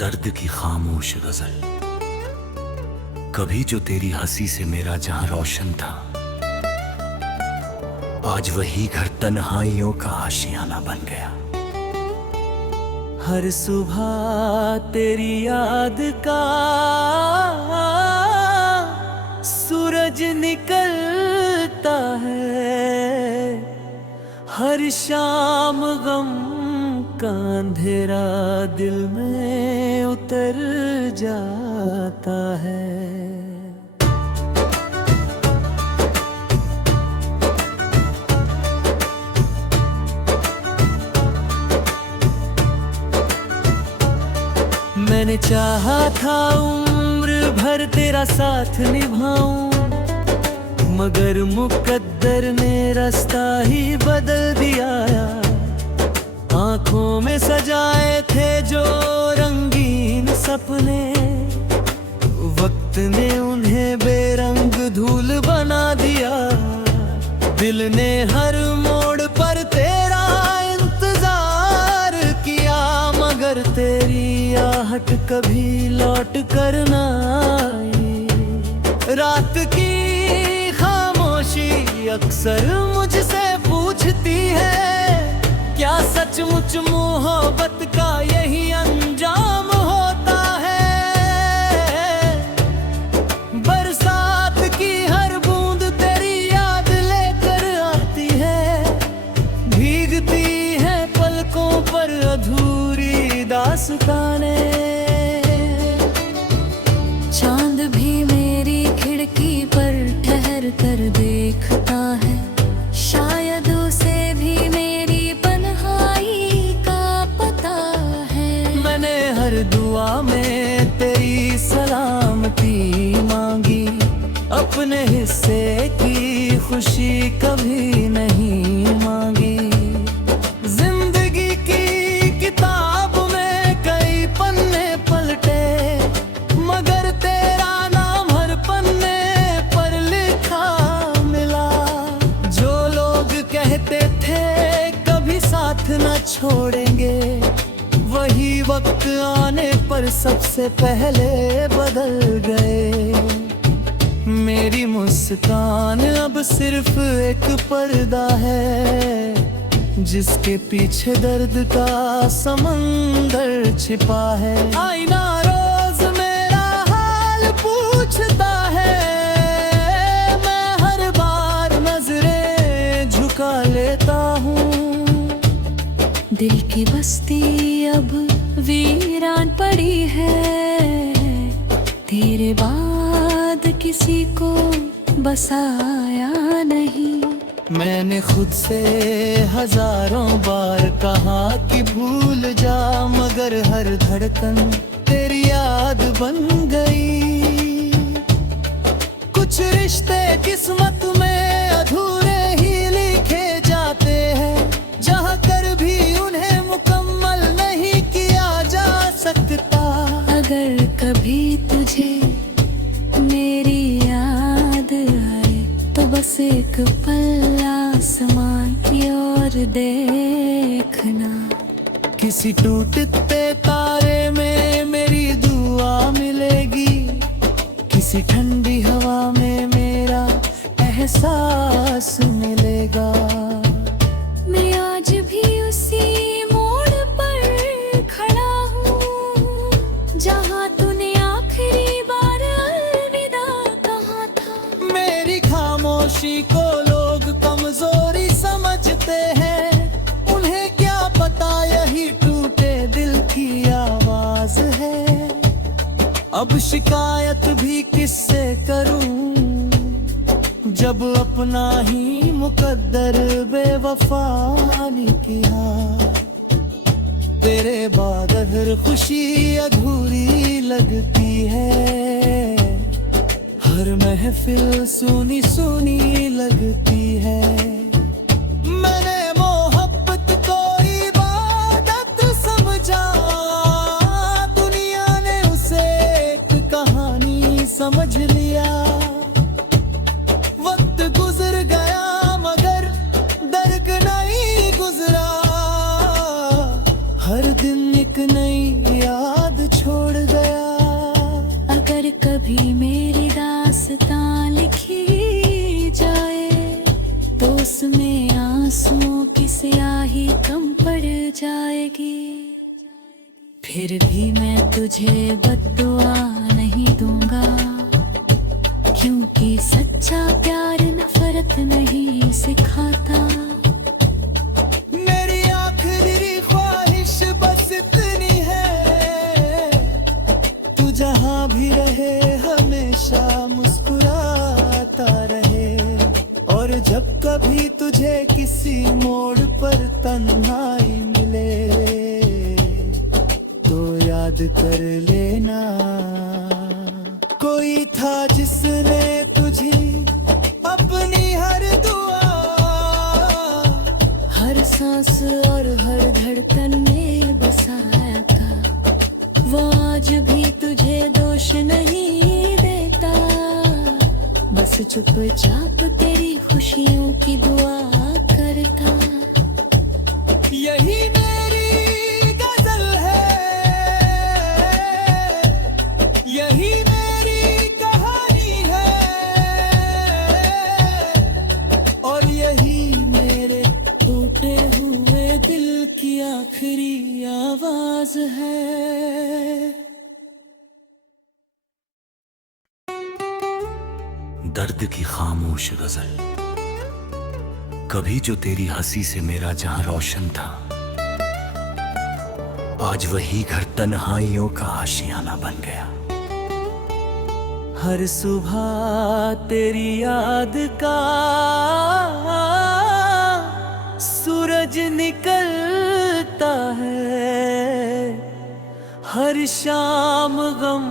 दर्द की खामोश गजल। कभी जो तेरी हंसी से मेरा जहां रोशन था, आज वही घर तन्हाइयों का आशियाना बन गया। हर सुबह तेरी याद का सूरज निकलता है, हर शाम गम का अंधेरा दिल में उतर जाता है। मैंने चाहा था उम्र भर तेरा साथ निभाऊं, मगर मुकद्दर ने रास्ता ही बदल दिया। आंखों में सजाए थे जो रंगीन सपने, वक्त ने उन्हें बेरंग धूल बना दिया। दिल ने हर मोड़ पर तेरा इंतजार किया, मगर तेरी आहट कभी लौट कर ना आई। रात की खामोशी अक्सर मुझसे पूछती है, क्या सचमुच मोहब्बत का यही अंजाम होता है। बरसात की हर बूंद तेरी याद लेकर आती है, भीगती है पलकों पर अधूरी दास्तानें। चांद भी मेरी खिड़की पर ठहर कर देखता है, शायद उसे भी मेरी पन्हाई का पता है। मैंने हर दुआ में तेरी सलामती मांगी, अपने हिस्से की खुशी कभी नहीं मांगी। जिंदगी की किताब में कई पन्ने पलटे, मगर तेरा नाम हर पन्ने पर लिखा मिला। जो लोग कहते थे कभी साथ न छोड़ेंगे, वही वक्त आने पर सबसे पहले बदल गए। मेरी मुस्कान अब सिर्फ एक पर्दा है, जिसके पीछे दर्द का समंदर छिपा है। आईना रोज मेरा हाल पूछता है, मैं हर बार नजरें झुका लेता हूँ। दिल की बस्ती अब वीरान पड़ी है, तेरे बाद किसी को बसाया नहीं। मैंने खुद से हजारों बार कहा कि भूल जा, मगर हर धड़कन तेरी याद बन गई। कुछ रिश्ते किस्मत में अधूरे ही लिखे जाते हैं, जहाँ कर भी उन्हें मुकम्मल नहीं किया जा सकता। अगर कभी तुझे मेरी याद आए, तो बस एक पल आसमान की ओर देखना। किसी टूटते तारे में मेरी दुआ मिलेगी, किसी ठंडी हवा में मेरा एहसास मिलेगा। मैं आज भी उसी मोड़ पर खड़ा हूँ, जहाँ तूने आखिरी बार अलविदा कहा था। मेरी खामोशी को लोग कमजोरी समझते हैं, उन्हें क्या पता यही टूटे दिल की आवाज है। अब शिकायत भी किससे करूं, जब अपना ही मुकद्दर बेवफा ने किया। तेरे बाद हर खुशी अधूरी लगती है, हर महफिल सुनी सुनी लगती है। मैंने मोहब्बत को इबादत समझा, दुनिया ने उसे एक कहानी समझ लिया। वक्त गुजर गया मगर दर्द नहीं गुजरा, हर दिन एक नई याद बाद छोड़ गया। अगर कभी मेरी दास्तां लिखी जाए तो उसमें आंसुओं की स्याही कम पड़ जाएगी। फिर भी मैं तुझे बद्दुआ नहीं दूंगा, क्योंकि सच्चा प्यार नफरत नहीं सिखाता। मेरी आखिरी ख्वाहिश बस इतनी है, तू जहाँ भी रहे हमेशा मुस्कुराता रहे। और जब कभी तुझे किसी मोड़ पर तन्हाई मिले तो याद कर लेना, कोई था जिसने तुझे अपनी हर दुआ, हर सांस और हर धड़कन में बसाया था। वो आज भी तुझे दोष नहीं देता, बस चुपचाप तेरी खुशियों की दुआ करता। यही मेरी गजल है, यही मेरी कहानी है, और यही मेरे टूटे हुए दिल की आखिरी आवाज है। दर्द की खामोश गजल, कभी जो तेरी हंसी से मेरा जहां रोशन था, आज वही घर तन्हाइयों का आशियाना बन गया। हर सुबह तेरी याद का सूरज निकलता है, हर शाम गम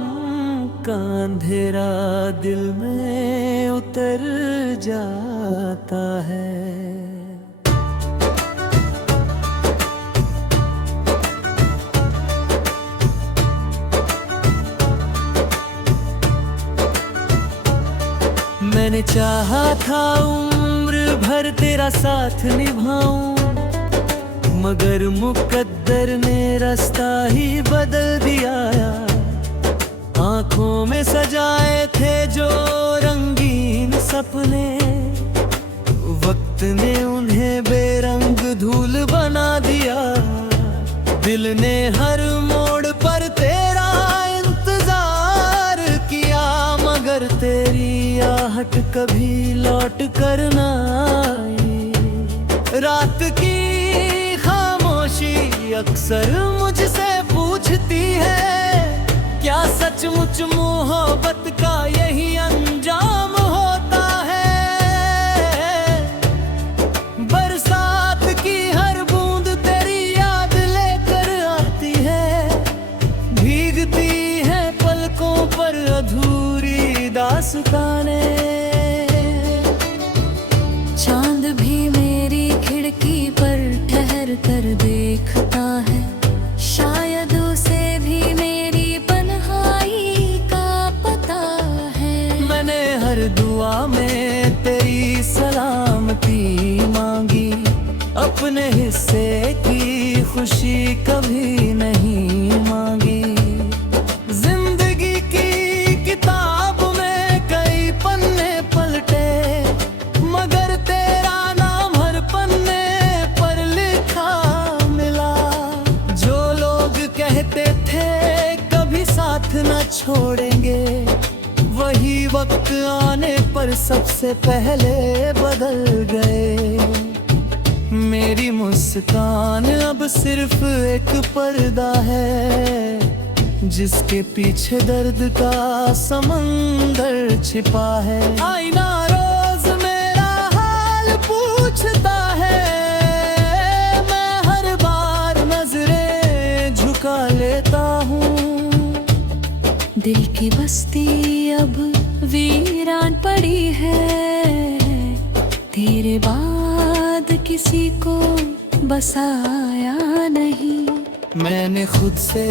का अंधेरा दिल में उतर जाता है। मैंने चाहा था उम्र भर तेरा साथ निभाऊं, मगर मुकद्दर ने रास्ता ही बदल दिया। आंखों में सजाए थे जो रंगीन सपने, वक्त ने उन्हें बेरंग धूल बना दिया। दिल ने हर मोड़ पर तेरा इंतजार किया, मगर तेरी आहट कभी लौट कर ना आई। रात की खामोशी अक्सर मुझसे पूछती है, क्या सचमुच मोहब्बत का यही अंजाम होता है। बरसात की हर बूंद तेरी याद लेकर आती है, भीगती है पलकों पर अधूरी दास्तानें। चांद भी मेरी खिड़की पर ठहर कर देखता है, शायद उसे भी मेरी पन्हाई का पता है। मैंने हर दुआ में तेरी सलामती मांगी, अपने हिस्से की खुशी कभी नहीं मांगी। जिंदगी की किताब में कई पन्ने पलटे, मगर तेरा नाम हर पन्ने पर लिखा मिला। जो लोग कहते थे कभी साथ न छोड़ेंगे, वही वक्त आने पर सबसे पहले बदल गए। मेरी मुस्कान अब सिर्फ एक पर्दा है, जिसके पीछे दर्द का समंदर छिपा है। आईना रोज मेरा हाल पूछता है, मैं हर बार नजरें झुका लेता हूँ। दिल की बस्ती अब वीरान पड़ी है, तेरे बाद किसी को बसाया नहीं। मैंने खुद से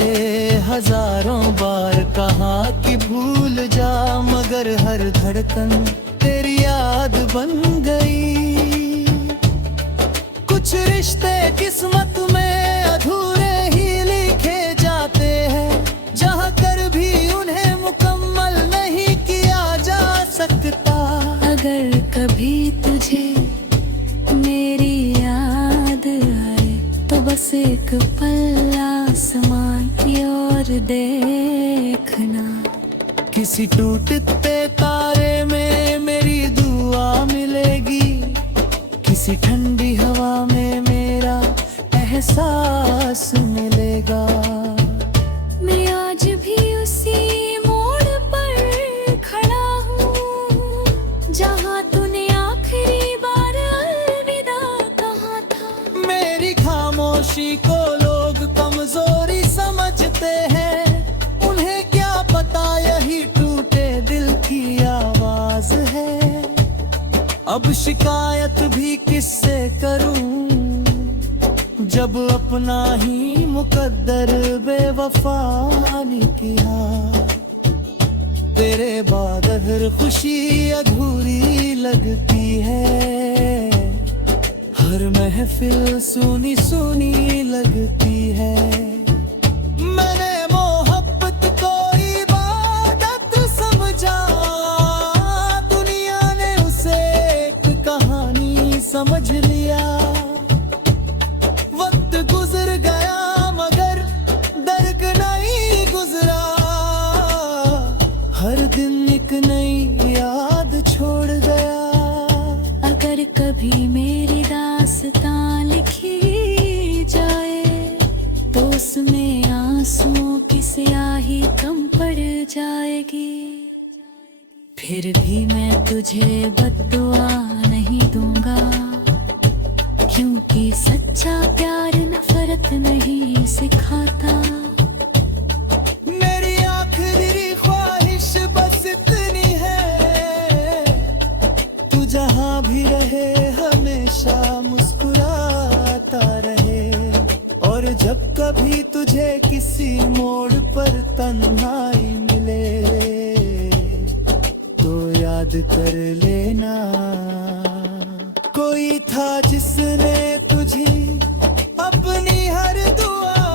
हजारों बार कहा कि भूल जा, मगर हर धड़कन तेरी याद बन गई। कुछ रिश्ते किस्मत में अधूरे ही लिखे जाते हैं, देखना। किसी टूटते तारे में मेरी दुआ मिलेगी, किसी ठंडी हवा में मेरा एहसास मिलेगा। मैं आज भी उसी मोड़ पर खड़ा हूँ जहाँ तूने आखिरी बार अलविदा कहा था। मेरी खामोशी को लोग कमजोरी समझते हैं, उन्हें क्या पता यही टूटे दिल की आवाज है। अब शिकायत भी किससे करूं जब अपना ही मुकद्दर बेवफा ने किया। तेरे बाद हर खुशी अधूरी लगती है, हर महफिल सुनी सुनी लगती है। मैंने मोहब्बत को इबादत समझा, दुनिया ने उसे एक कहानी समझ लिया। वक्त गुजर गया मगर दर्द नहीं गुजरा, हर दिन एक नई याद छोड़ गया। अगर कभी मेरी दास्तां लिखी जाए तो उसमें आंसुओं की स्याही कम पड़ जाएगी। फिर भी मैं तुझे बद्दुआ नहीं दूंगा, क्योंकि सच्चा प्यार नफरत नहीं सिखाता। मेरी आखिरी ख्वाहिश बस इतनी है, तू जहां भी रहे हमेशा मुस्कुराता रहे। और जब कभी तुझे किसी मोड़ पर तन्हाई मिले तो याद कर लेना, कोई था जिसने तुझे अपनी हर दुआ,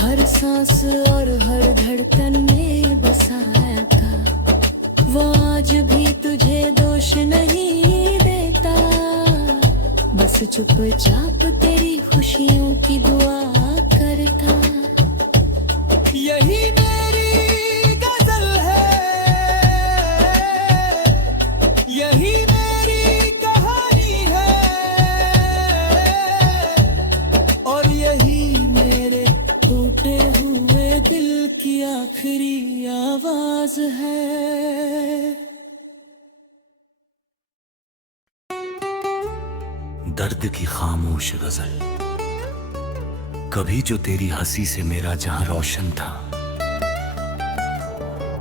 हर सांस और हर धड़कन में बसाया था। वो आज भी तुझे दोष नहीं देता, बस चुपचाप तेरी खुशियों की दुआ करता। यही मेरी गजल है, यही मेरी कहानी है, और यही मेरे टूटे हुए दिल की आखिरी आवाज है। दर्द की खामोश गजल, कभी जो तेरी हंसी से मेरा जहां रोशन था,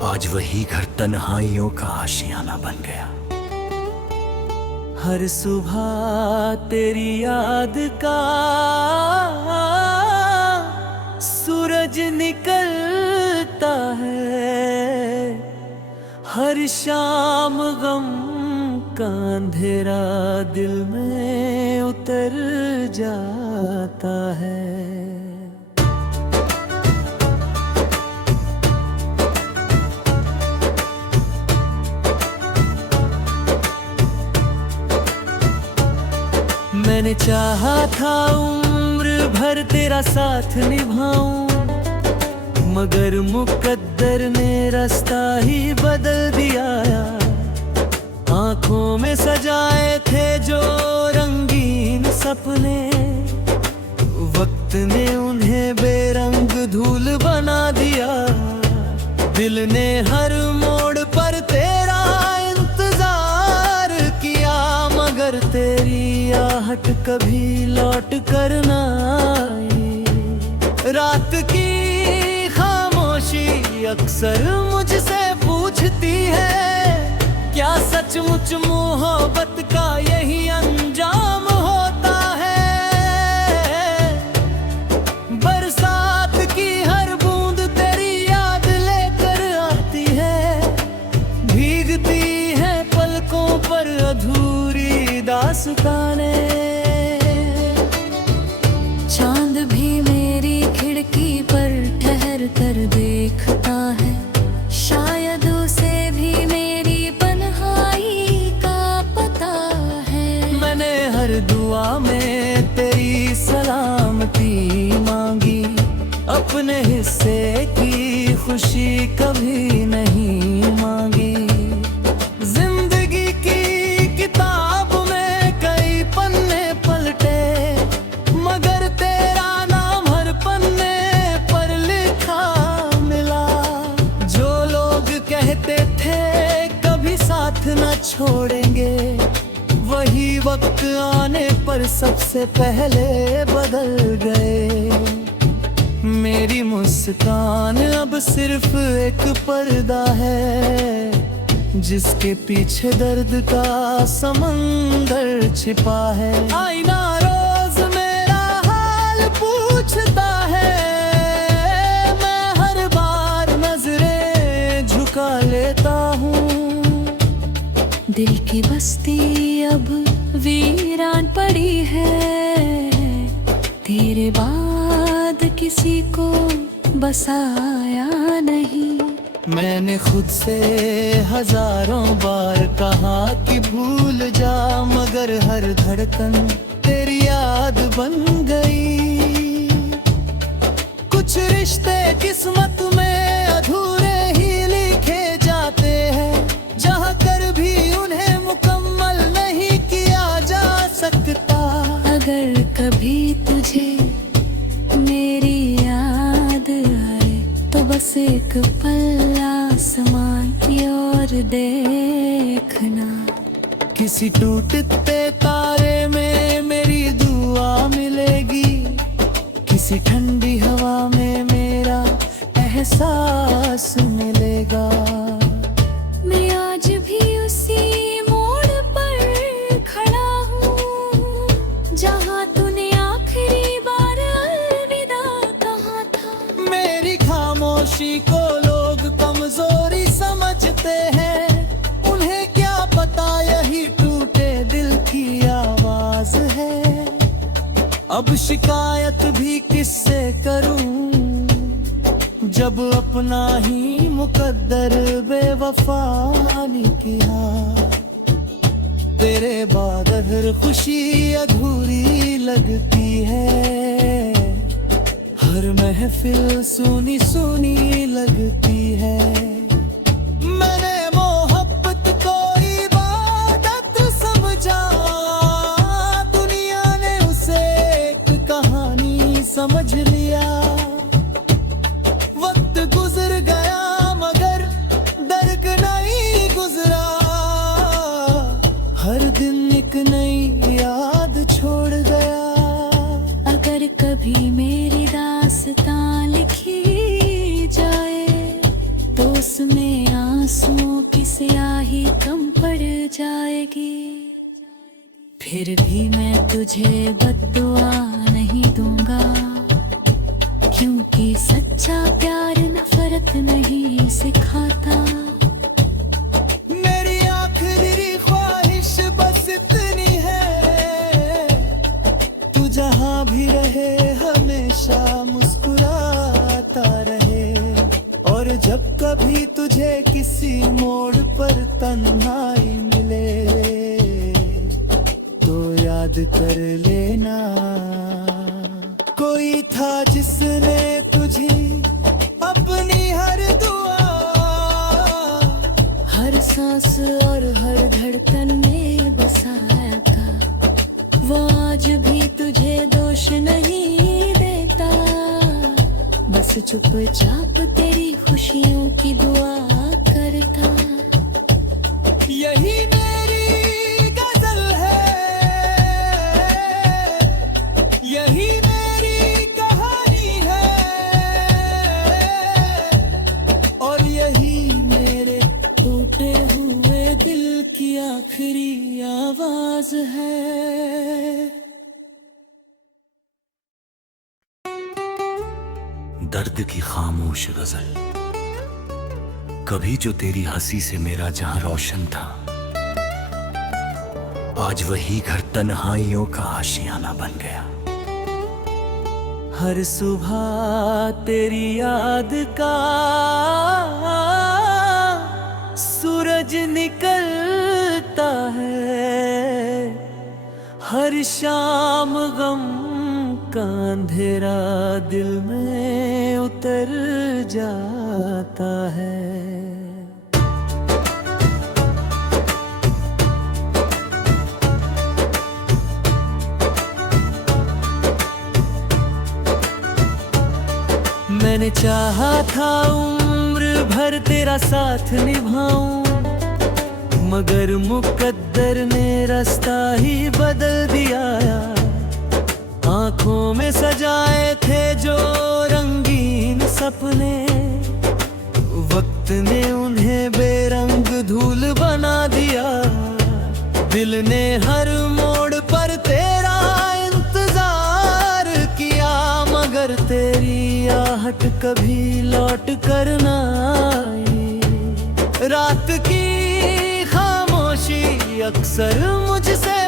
आज वही घर तन्हाइयों का आशियाना बन गया। हर सुबह तेरी याद का सूरज निकलता है, हर शाम गम का अंधेरा दिल में उतर जाता है। मैंने चाहा था उम्र भर तेरा साथ निभाऊं, मगर मुकद्दर ने रास्ता ही बदल दिया। आंखों में सजाए थे जो रंगीन सपने, वक्त ने उन्हें बेरंग धूल बना दिया। दिल ने हर मोड़ पर तेरा इंतजार किया, मगर तेरी आहट कभी लौट कर न आई। रात की खामोशी अक्सर मुझसे पूछती है, क्या सचमुच मोहब्बत का यही अंजाम होता है। बरसात की हर बूंद तेरी याद लेकर आती है, भीगती है पलकों पर अधूरी दास्तानें। चांद भी मेरी खिड़की पर ठहर कर देखता है, शायद उसे भी मेरी अपने हिस्से की खुशी कभी नहीं मांगी। जिंदगी की किताब में कई पन्ने पलटे, मगर तेरा नाम हर पन्ने पर लिखा मिला। जो लोग कहते थे कभी साथ न छोड़ेंगे, वही वक्त आने पर सबसे पहले बदल गए। मेरी मुस्कान अब सिर्फ एक पर्दा है, जिसके पीछे दर्द का समंदर छिपा है। आईना रोज मेरा हाल पूछता है, मैं हर बार नजरें झुका लेता हूँ। दिल की बस्ती अब वीरान पड़ी है, तेरे बाद किसी को बसाया नहीं। मैंने खुद से हजारों बार कहा कि भूल जा, मगर हर धड़कन तेरी याद बन गई। कुछ रिश्ते किस्मत में अधूरे ही लिखे जाते हैं, जहाँ कर भी उन्हें मुकम्मल नहीं किया जा सकता। अगर कभी तुझे मेरी याद आए, तो बस एक पल आसमान की ओर देखना। किसी टूटते तारे में मेरी दुआ मिलेगी, किसी ठंडी हवा में मेरा एहसास मिलेगा। मैं आज भी उसी मोड़ पर खड़ा हूँ, जहाँ तूने आखिरी बार अलविदा कहा था। मेरी खामोशी को लोग कमजोरी समझते हैं, उन्हें क्या पता यही टूटे दिल की आवाज है। अब शिकायत भी किससे करूं, जब अपना ही मुकद्दर बेवफा ने किया। तेरे बाद हर खुशी अधूरी लगती है, हर महफिल सुनी सुनी लगती है। मैंने मोहब्बत को इबादत समझा, दुनिया ने उसे एक कहानी समझ लिया। वक्त गुजर गया मगर दर्द नहीं गुजरा, हर दिन एक नई याद छोड़ गया। अगर कभी मेरी दास्तां लिखी जाए, तो उसमें आंसुओं की स्याही कम पड़ जाएगी। फिर भी मैं तुझे बद्दुआ नहीं दूंगा, क्योंकि सच्चा प्यार नफरत नहीं सिखाता। मेरी आखिरी ख्वाहिश बस इतनी है, तू जहाँ भी रहे हमेशा मुस्कुराता रहे। और जब कभी तुझे किसी मोड़ पर तन्हाई मिले, तो याद कर लेना कोई था जिसने तुझे अपनी हर दुआ, हर सांस और हर धड़कन में बसाया था। वो आज भी तुझे दोष नहीं देता, बस चुपचाप तेरी खुशियों की दुआ करता। यही मेरी गजल है, यही मेरी कहानी है, और यही मेरे टूटे हुए दिल की आखिरी आवाज है। दर्द की खामोश गजल, कभी जो तेरी हंसी से मेरा जहां रोशन था, आज वही घर तन्हाइयों का आशियाना बन गया। हर सुबह तेरी याद का सूरज निकलता है, हर शाम गम का अंधेरा दिल में उतर जाता है। मैंने चाहा था उम्र भर तेरा साथ निभाऊं, मगर मुकद्दर ने रास्ता ही बदल दिया। आंखों में सजाए थे जो रंगीन सपने, वक्त ने उन्हें बेरंग धूल बना दिया। दिल ने हर मोड़ पर तेरा इंतजार किया, मगर तेरी आहट कभी लौट कर ना आई। रात की खामोशी अक्सर मुझसे